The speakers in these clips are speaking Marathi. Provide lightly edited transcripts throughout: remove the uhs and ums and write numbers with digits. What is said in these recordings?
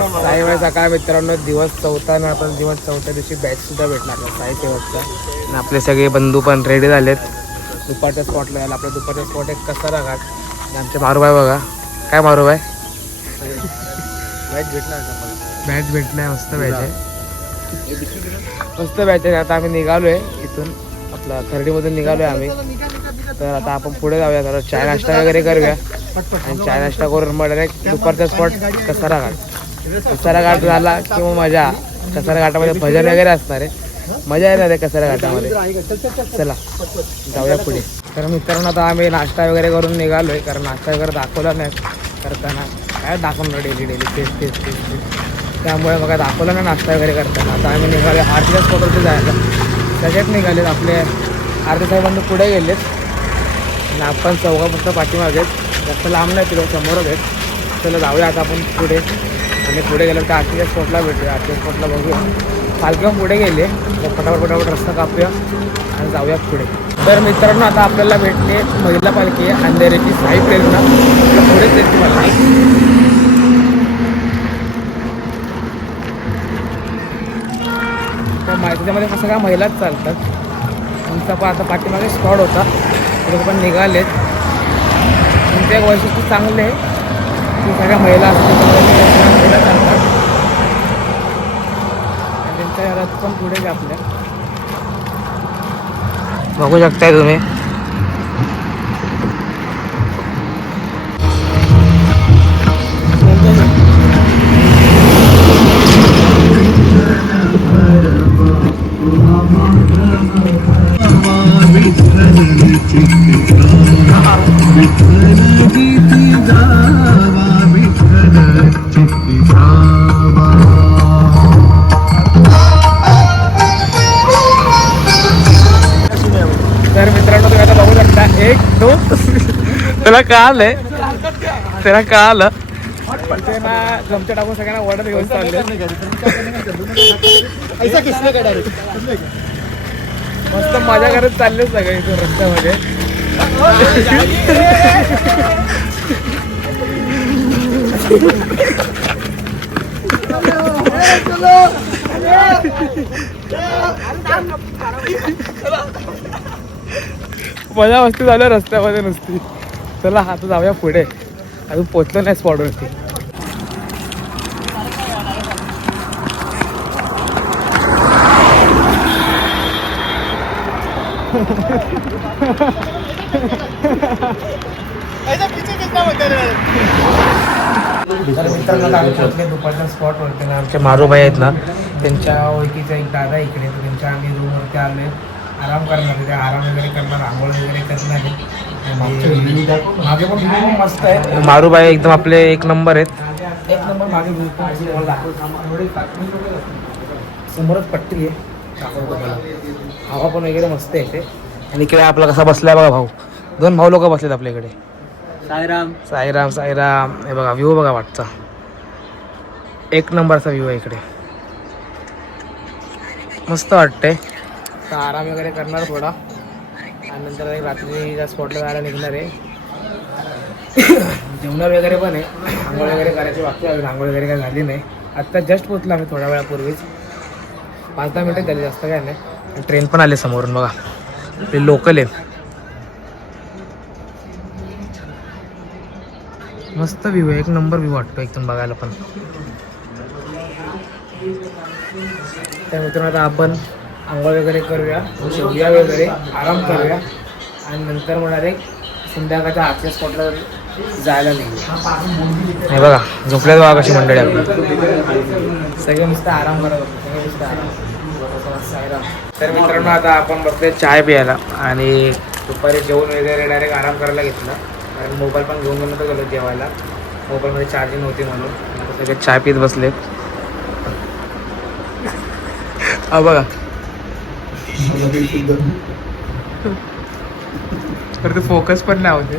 साई वेळेस काय मित्रांनो दिवस चौथा आणि आपण दिवस चौथ्या दिवशी बॅच सुद्धा भेटणार साई शेवटचा आणि आपले सगळे बंधू पण रेडी झालेत दुपारच्या स्पॉटला यायला. आपल्या दुपारच्या स्पॉट एक कसारा घाट आणि आमचे मारूबाई बघा काय मारूबाई मॅच भेटणार बॅच भेटणार मस्त बॅच आहे मस्त बॅच आहे. आता आम्ही निघालोय इथून आपला खर्डीमधून निघालोय आम्ही. तर आता आपण पुढे जाऊया जरा चाय नाश्ता वगैरे करूया आणि चाय नाश्ता करून मग डायरेक्ट दुपारचा स्पॉट कसारा घाट. कसारा घाट झाला किंवा मजा कसारा घाटामध्ये भजन वगैरे असणार आहे मजा येणार आहे कसारा घाटामध्ये. चला जाऊया पुढे. तर मित्रांनो आता आम्ही नाश्ता वगैरे करून निघालोय कारण नाश्ता वगैरे दाखवला नाही करताना काय दाखवणार डेली तेच त्यामुळे मग दाखवलं नाही नाश्ता वगैरे करताना. आता आम्ही निघालो आरतीच्या स्पॉटवरती जायला सगळ्यात निघालेत आपले आरती साहेबांना पुढे गेलेत आणि आपण चौघापुस्त पाठीमागेत जास्त लांब नाही तिला समोरच आहेत. चला जाऊया आता आपण पुढे आणि पुढे गेलो तर आरतीच्या स्पॉटला भेटूया. आरतीच्या स्पॉटला बघूया पालखी पुढे गेले तर फटाफट रस्ता कापूया आणि जाऊया पुढे. तर मित्रांनो आता आपल्याला भेटले महिला पालखी अंधेरीची साई प्रेरणा पुढेच येते मला त्याच्यामध्ये सगळ्या महिलाच चालतात. तुमचा पण आता पाठीमागे स्पॉट होता तिथे पण निघालेत. तुमचं एक वैशिष्ट्य चांगलं आहे की सगळ्या महिला असतात महिला चालतात आणि त्यांच्या घरात पण पुढे आपल्या बघू शकताय तुम्ही. तर मित्रांनो तुम्ही आता बघू शकता 1-2 त्याला का आलंय त्याला का आलं ते ना गमच्या टाकून सगळ्यांना ऑर्डर घेऊन चालले मस्त मजा करत चालले सगळे इथून रस्त्यामध्ये. मजा मस्ती झाल्या रस्त्यामध्ये नुसती. चला आता जाऊया पुढे अजून पोचलो नाही स्पॉटवरती. तर मित्रांनो आम्ही पोचले दुपारच्या स्पॉटवरती ना आमचे मारूबाई आहेत ना त्यांच्या ओळखीचा एक दादा इकडे तर त्यांच्या आम्ही रूमवरती आलोय आराम करणार तिथे आराम वगैरे करणार आंघोळ वगैरे करणार आहे. मागे पण व्ह्यू मस्त आहे. मारूबाई एकदम आपले एक नंबर आहेत. एक नंबर मागे समोरच पट्टी आहे हवा पण वगैरे मस्त येते. आणि इकडे आपला कसा बसलाय बघा भाऊ 2 भाऊ लोक बसलेत आपल्याकडे. साईराम साईराम साईराम. हे बघा व्ह्यू बघा वाटचा एक नंबरचा व्ह्यू आहे इकडे मस्त वाटतंय. तर आराम वगैरे करणार थोडा आणि नंतर रात्रीच्या स्पॉटला जायला निघणार आहे. जेवणार वगैरे पण आहे आंघोळ वगैरे करायची बाकी आहे. आंघोळ वगैरे काय झाली नाही आत्ता जस्ट पोचलो आम्ही थोड्या वेळापूर्वीच 5-10 मिनिटं झाली जास्त काय नाही. ट्रेन पण आले समोरून बघा ते लोकल आहे. मस्त व्ह्यू आहे एक नंबर व्ह्यू वाटतो एकदम बघायला पण. त्या मित्रांनो आता आपण आंघोळ वगैरे करूया जेवूया वगैरे आराम करूया आणि नंतर म्हणणार एक संध्याकाळच्या आजच्या स्पॉटला जायला नाही. हे बघा झोपल्यात बघा कशी मंडळी आपली सगळे नुसतं आराम करत होते सगळे नुसतं आराम. तर मित्रांनो आता आपण बघतोय चाय प्यायला आणि दुपारी जेवण वगैरे डायरेक्ट आराम करायला घेतला कारण मोबाईल पण घेऊन नव्हतं गेलो जेवायला. मोबाईलमध्ये चार्जिंग नव्हती म्हणून सगळे चाय पीत बसले. हा बघा तर ते फोकस पण नाही होते.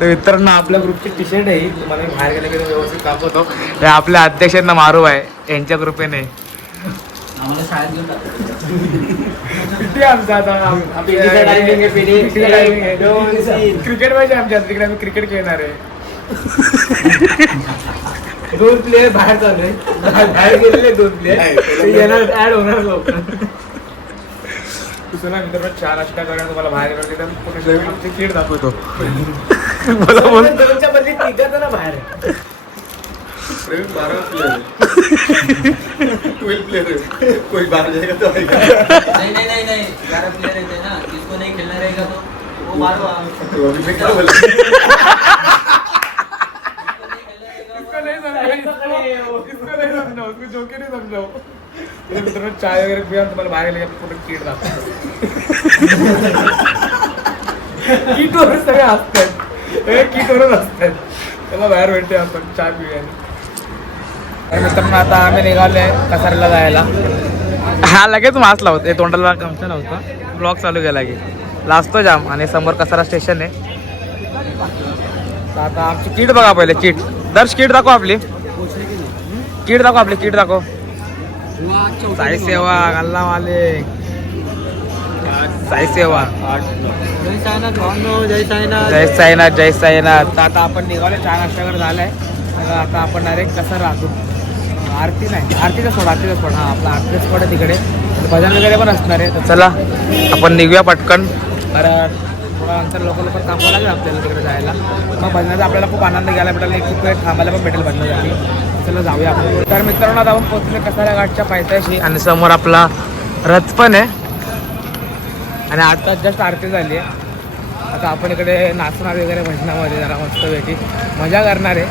तर मित्रांनो आपल्या ग्रुपची टी शर्ट आहे तुम्हाला बाहेर गेलं की व्यवस्थित दाखवतो. हे आपल्या अध्यक्षांना मारूबाई यांच्या ग्रुपेने आम्हाला शाळेत घेऊन किती आमचा आता क्रिकेट पाहिजे आमच्या तिकडे आम्ही क्रिकेट खेळणार आहे. 2 प्लेयर बाहेर चालू आहे, बाहेर गेलेले 2 प्लेयर येणार ऍड होणार लवकर. तुला मित्रांनो 4 नाश्ता करायला तुम्हाला बाहेर गेलो क्रिकेट दाखवतो. मला बोल तुमच्या बदली तिघात ना बाहेर प्रवीण 12 प्लेयर है, 12 प्लेयर है, कोई बाहर जाएगा तो आएगा. नहीं 11 प्लेयर रहते ना, जिसको नहीं खेलना रहेगा तो वो मारो. मैं क्या बोला, इसको नहीं समझाओ, उसको जोके नहीं समझाओ. मित्रांनो चाय वगैरे पिऊन तुम्हाला बाहेर गेले पूर्ण कीड दाखवतो. कीटवर सगळे असतात, कीटवरच असतात. त्याला बाहेर भेटते आपण चहा पिऊया. मित्रांनो आता आम्ही निघालोय कसाऱ्याला जायला. हा लगेच मास्क लावतो, तोंडाला गमछा लावतो, ब्लॉग चालू केला की लाजतो जाम. आणि समोर कसारा स्टेशन आहे. आता आमची किट बघा पहिले. किट दर्श किट दाखव आपली, किट दाखव आपली, किट दाखव. साई सेवा अल्लाह वाले, साई सेवा, जय साईनाथ, जय साईनाथ. आता आपण निघालो, 4 नाश्त्याकडे झालाय. आता आपण डायरेक्ट कसं राहतो, आरती नाही, आरतीचा स्पॉट, आरतीचा स्पॉट. हा आपला आरतीचा स्पॉट आहे तिकडे, भजन वगैरे पण असणार आहे. तर चला आपण निघूया पटकन, कारण थोडा अंतर लवकर थांबावं लागेल आपल्याला तिकडे जायला. मग भजनाचा आपल्याला खूप आनंद घ्यायला भेटेल, खूप वेळ थांबायला पण भेटेल भजनासाठी. चला जाऊया आपण. तर मित्रांनो आता आपण पोहोचले कसारा घाटच्या पायथ्याशी, आणि समोर आपला रथ पण आहे. आणि आता जस्ट आरती झाली आहे. आता आपण इकडे नाचणार वगैरे भजनामध्ये, जरा मस्तपैकी मजा करणार आहे.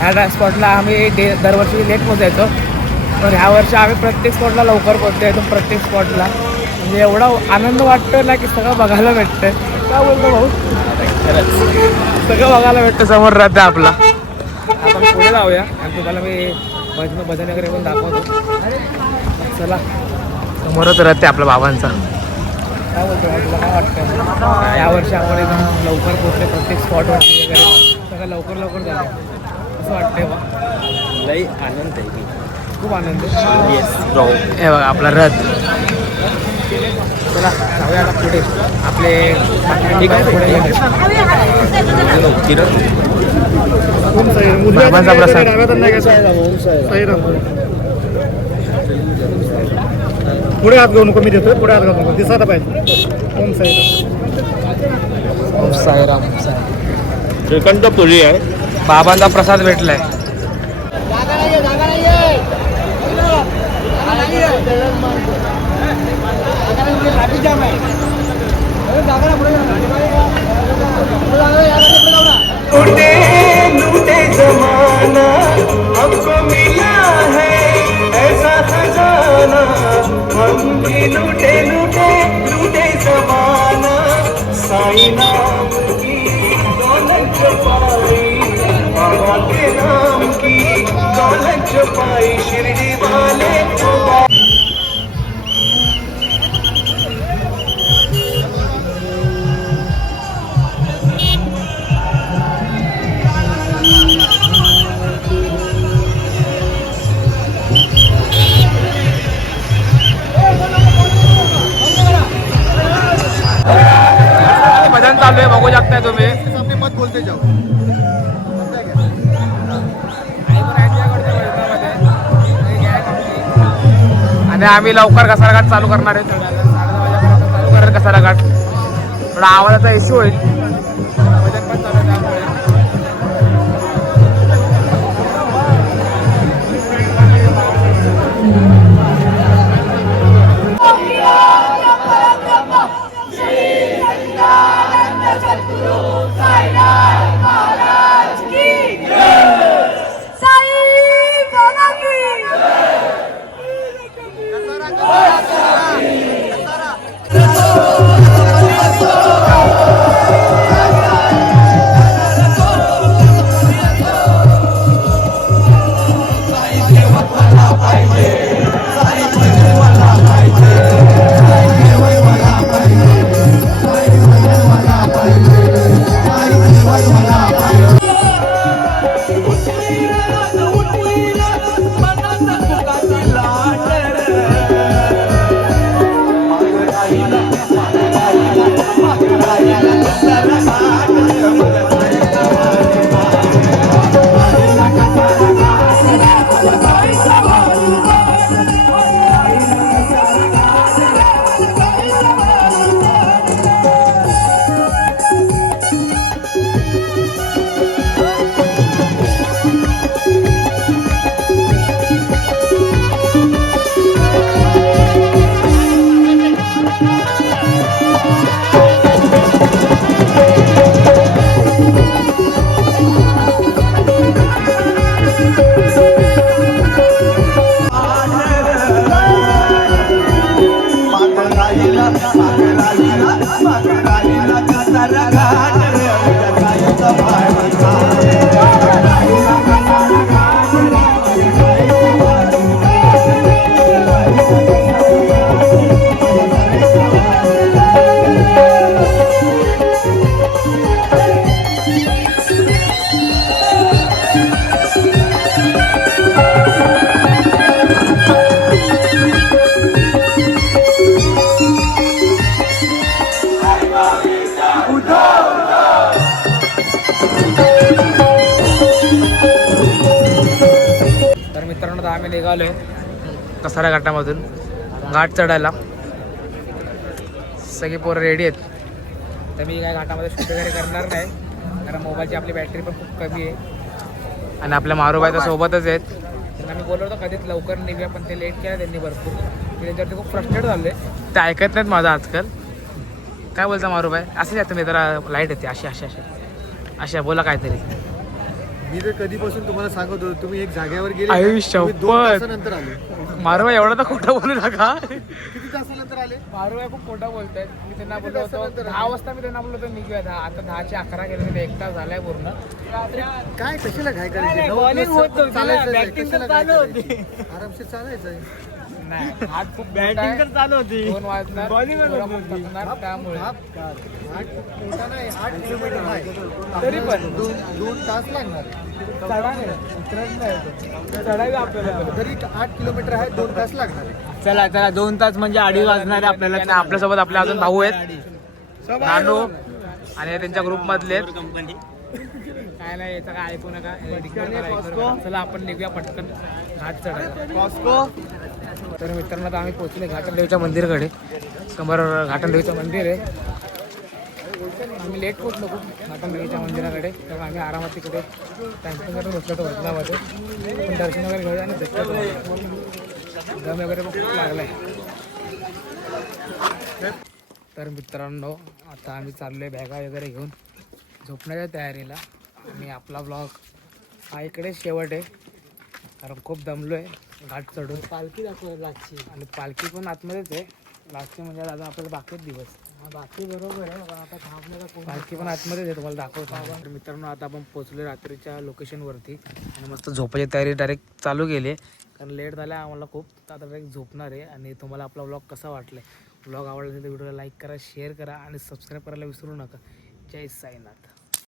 ह्या स्पॉटला आम्ही दरवर्षी लेट पोचायचो, पण ह्या वर्षी आम्ही प्रत्येक स्पॉटला लवकर पोचतो. प्रत्येक स्पॉटला म्हणजे एवढा आनंद वाटतो ना की सगळं बघायला भेटतं. काय बोलतो भाऊ, सगळं बघायला भेटतं. समोर रथ आहे आपला. आपण पुढे जाऊया आणि तुम्हाला मी भजन वगैरे पण दाखवतो. चला समोरच रथ आहे आपल्या बाबांचा. काय बोलतो तुला, काय वाटतं यावर्षी आपण एकदम लवकर पोचले प्रत्येक स्पॉटवरती वगैरे, सगळं लवकर झालं असं वाटतंय बा. लई आनंद आहे, खूप आनंद आहे. हे बघा आपला रथ. चला जाऊया आता पुढे. आपले बाबांचा प्रसाद. पुढे हात घेऊ नको, मी देतो. पुढे हात घेऊ नको, दिसायला पाहिजे. ओम साईराम, ओम साईराम. श्रीखंड पुरी आहे. बाबांचा प्रसाद भेटलाय. लूटे लूटे जमाना हमको मिला है ऐसा खजाना, हम भी लूटे लूटे लूटे जमाना. साई नाम की दौलत छुपाई, बाबा के नाम की दौलत छुपाई, शिरडी वाले भजन चालू आहे, बघू शकताय तुम्ही. मत बोलते जाऊ. आणि आम्ही लवकर कसारा घाट चालू करणार आहे. 10:30 वाजेपर्यंत चालू करेल कसारा घाट. थोडा आवाजाचा इश्यू होईल. भजन पण चालू आहे त्यामुळे. तर मित्रांनो आता आम्ही निघालोय कसारा घाटामधून घाट चढायला. सगळी पोरं रेडी आहेत. तर मी काय घाटामध्ये शूट वगैरे करणार नाही कारण मोबाईलची आपली बॅटरी पण खूप कमी आहे आणि आपल्या मारूबाई तर सोबतच आहेत. त्यांना मी बोललो होतो कधीच लवकर निघूया पण ते लेट केलं त्यांनी भरपूर. मी त्यांच्यावरती खूप फ्रस्ट्रेट झाले. ते ऐकत नाहीत माझं आजकाल. काय बोलता मारूबाई? असंच आहे तुम्ही जरा लाईट येते अशी अशी अशी अशा बोला काहीतरी. मी तर कधीपासून तुम्हाला सांगत होतो तुम्ही एक जागेवर गेले आई तुम्ही शपथ. 2 तासानंतर आले. मारूबाई एवढं तर खोटं बोलू नका. किती तासानंतर आले? मारूबाई खूप खोटं बोलतायत. मी त्यांना बोललो होतो तासानंतर 10 वाजता मी त्यांना बोललो होतो निघूया. आता 10चे 11 गेले ते 1 तास झालाय पूर्ण. काय कशाला घाय करायची? नाही, 9 bowling होत दिवस होती ना, चालायचं आहे. batting कशाला तर घाय चालू करायची? आरामशीर चालायचं आहे. नाही हात खूप बॅटिंग तर चालू होती. 2 वाजणार बॉलिंग त्यामुळे 8 किलोमीटर आहे तरी पण 2 तास लागणार. चढायला आपल्याला तरी 8 किलोमीटर आहे 2 तास लागणार. चला चला 2 तास म्हणजे 2.5 वाजणार आहे आपल्याला. आपल्यासोबत आपले अजून भाऊ आहेत नानू आणि त्यांच्या ग्रुप मधले आहेत. काय नाही याचं काय ऐकू नका. चला आपण निघूया पटकन घाट चढायला. तर मित्रांनो आता आम्ही पोहोचले घाटनदेवीच्या मंदिराकडे. समोर घाटनदेवीचं मंदिर आहे. आम्ही लेट पोहोचलो खूप घाटनदेवीच्या मंदिराकडे. तेव्हा आम्ही आरामात तिकडे टँकमध्ये बसलो होतो भजनामध्ये. पण दर्शन वगैरे घेऊया आणि भेटतो. दम वगैरे पण खूप लागला आहे. तर मित्रांनो आता आम्ही चाललो आहे बॅगा वगैरे घेऊन झोपण्याच्या तयारीला. आणि आपला ब्लॉग हा इकडे शेवट आहे कारण खूप दमलो आहे घाट चढून. पालखी दाखवायला लागची आणि पालखी पण आतमध्येच आहे. लागते म्हणजे दादा आपल्याला बाकीच दिवस बाकी बरोबर आहे. आता थांबण्याचा पालखी पण आतमध्येच आहे तुम्हाला दाखवतो. तर मित्रांनो आता आपण पोहोचलो रात्रीच्या लोकेशनवरती आणि मस्त झोपायची तयारी डायरेक्ट चालू केली कारण लेट झाला आम्हाला खूप. तर आता डायरेक्ट झोपणार आहे. आणि तुम्हाला आपला ब्लॉग कसा वाटला ब्लॉग आवडला असेल तर व्हिडिओला लाईक करा शेअर करा आणि सबस्क्राईब करायला विसरू नका. जय साईनाथ.